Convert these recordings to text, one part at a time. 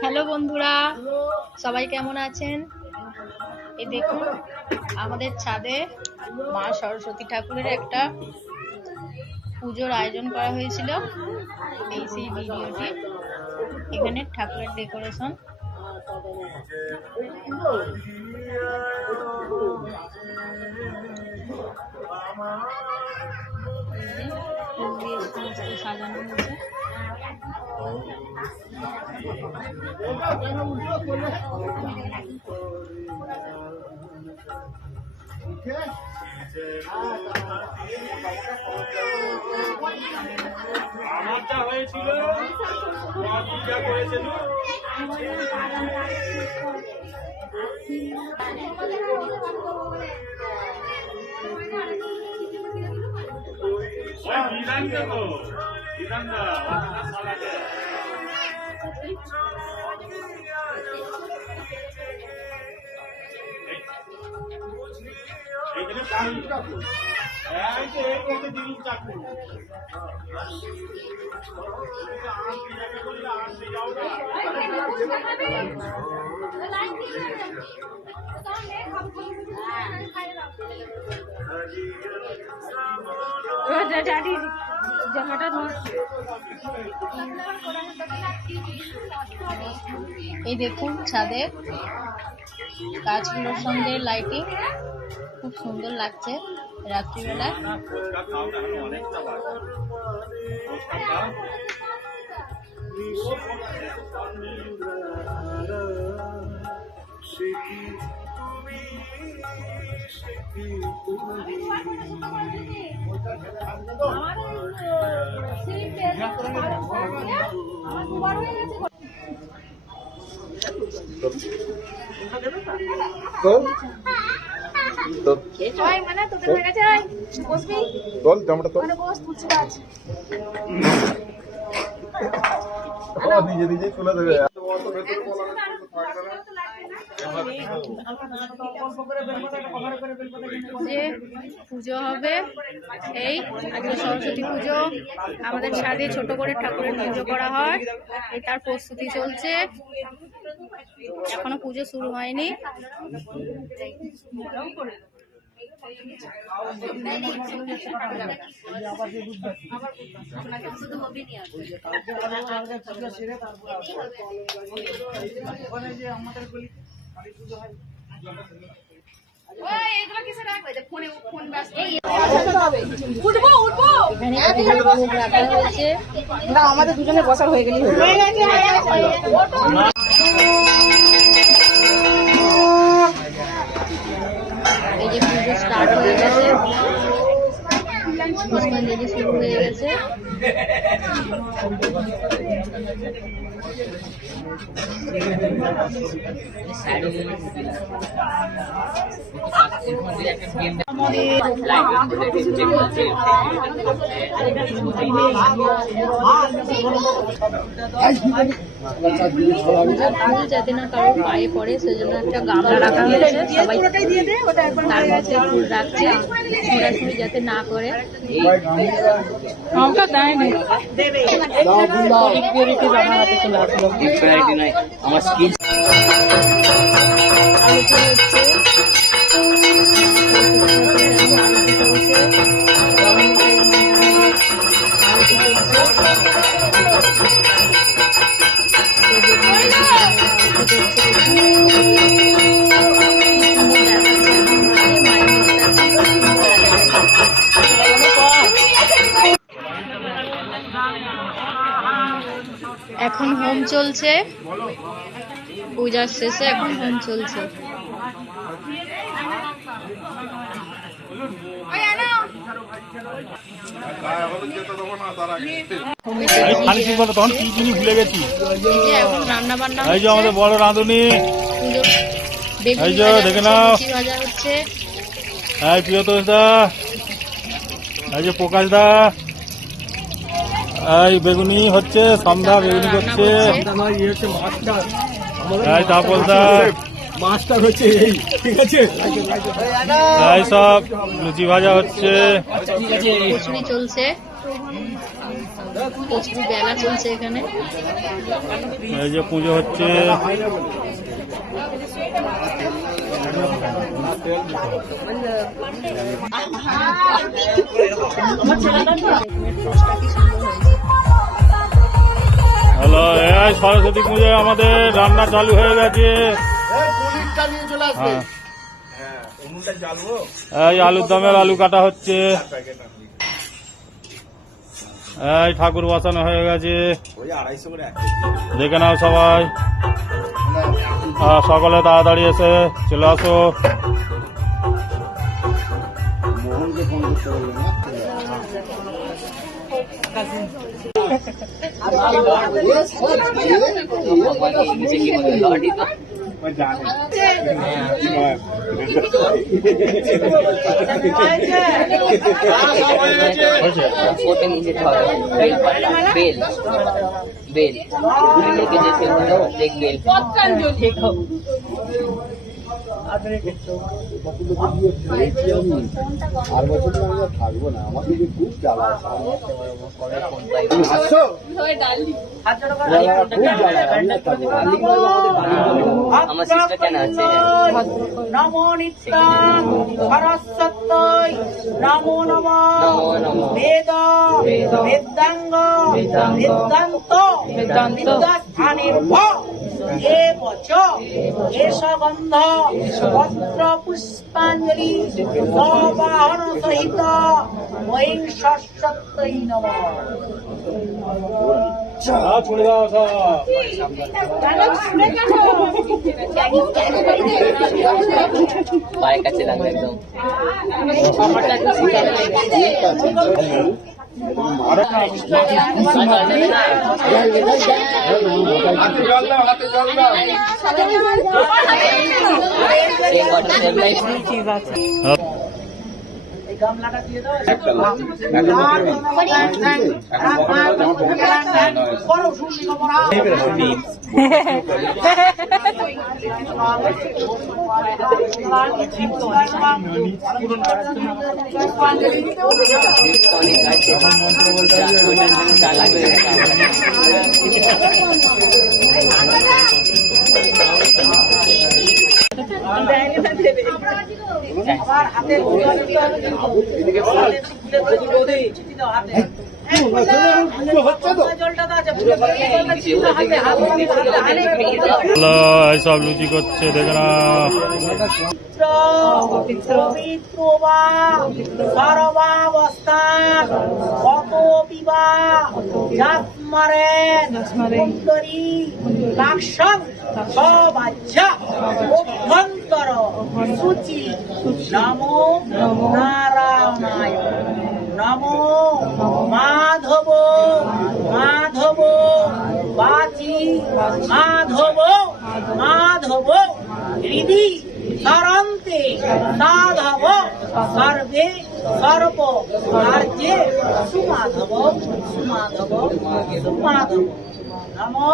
Hello বন্ধুরা, সবাই কেমন আছেন? এই দেখুন, আমাদের ছাদে মা সরস্বতী ঠাকুরের একটা পুজোর আয়োজন করা হয়েছিল। এই সেই ভিডিওটি। এখানে ঠাকুরের ডেকোরেশন। ফুল দিয়ে সমস্ত সাজানো হয়েছে। আমার যা হয়েছিল পূজা করেছিল বিধান দেবো বিধান দা এইখানে চাকু এই যে এই করতে দিলুম চাকু এই দেখুন ছাদের গাছগুলোর সঙ্গে লাইটিং খুব সুন্দর লাগছে রাত্রিবেলায়। নিজে নিজে চলে দেবে। যে পুজো হবে, এই আজকে সরস্বতী পুজো আমাদের ছাদে ছোট করে ঠাকুরের পুজো করা হয়। এটার প্রস্তুতি চলছে, এখনো পুজো শুরু হয়নি। আমাদের দুজনের বসার হয়ে গেলে এই যে পুজো স্টার্ট হয়ে গেছে, পুষ্পাঞ্জলি শুরু হয়ে গেছে। যাতে না কারোর পায়ে পড়ে সেজন্য একটা গামলা রাখা হয়েছে, সবাই তার মধ্যে ফুল রাখছে ছোড়াছুড়ি যাতে না করে। আমার স্কিল এখন হোম চলছে, পূজার শেষে এখন হোম চলছে। তখন কি জিনিস ভুলে গেছি। এখন রান্না বান্না এই যে আমাদের বড় রাঁধুনি, এই যে দেখে নাও হচ্ছে। এই প্রিয়তোষ দা, এই যে প্রকাশ দা, এই বেগুনি হচ্ছে, সন্ধ্যা বেগুনি করছে, এই তাপল দা মাছটা হচ্ছে এই, ঠিক আছে, এই সব লুচি ভাজা হচ্ছে। চলছে। প্রস্তুতি বেলা চলছে এখানে। এই যে পুজো হচ্ছে। হ্যালো, এই সরস্বতী পুজোয় আমাদের রান্না চালু হয়ে গেছে। হ্যাঁ, এই আলুর দমের আলু কাটা হচ্ছে। এই ঠাকুর বসানো হয়ে গেছে, দেখে নাও সবাই। সকলে তাড়াতাড়ি এসে চলে আসো। আর বছর আমি আর থাকবো না, আমার দিকে খুব জ্বালা আছে। আমার সিস্টার কেন আছে? নমো নিত্যাং সরস্বত্যৈ নমো নমঃ বেদ বেদাঙ্গ বেদান্ত বিদ্যাস্থানির্ভ এবচ কেশগন্ধ পত্র পুষ্পাঞ্জলি সবাহন সহিত বৈং সরস্বত্যৈ নমঃ। পায়ের কাছে লাগবে একদম। গামলাটা দিয়ে দাও। আবার হাতে সব লুচি করছে, দেখে না। পবিত্র বা সর্বাবস্থান কত বিবা জাতমারেন সুন্দরী কাক্ষং সবাজ্যা অভ্যন্তর সূচি নমো নারায়ণায় নমো মাধব মাধব বাচি মাধব মাধব হৃদি সরন্তে সাধব সর্বে সর্ব কার্যে সুমাধব সুমাধব সুমাধব নমো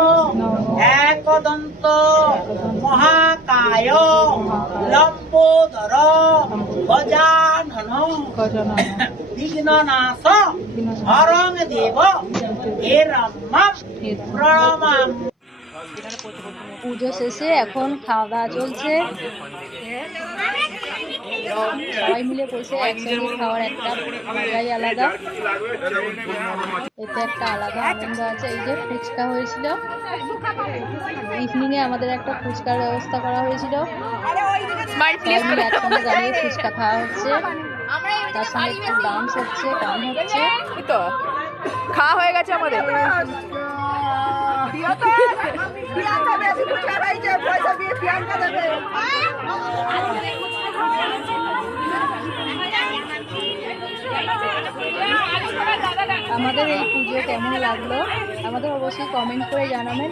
একদন্ত মহাকায় লম্বোদর গজানন বিঘ্ননাশ হরং দেব হেরম্মা প্রণমাম। পুজো শেষে এখন খাওয়া দাওয়া চলছে। সবাই মিলে বসে একসঙ্গে খাওয়ার একটা মজাই আলাদা, এতে একটা আলাদা আনন্দ আছে। এই যে ফুচকা হয়েছিল, ইভিনিং এ আমাদের একটা ফুচকার ব্যবস্থা করা হয়েছিল। সবাই মিলে একসঙ্গে দাঁড়িয়ে ফুচকা খাওয়া হচ্ছে, তার সঙ্গে একটু ডান্স হচ্ছে, গান হচ্ছে। তো খাওয়া হয়ে গেছে আমাদের। আমাদের এই পুজো কেমন লাগলো আমাদের অবশ্যই কমেন্ট করে জানাবেন।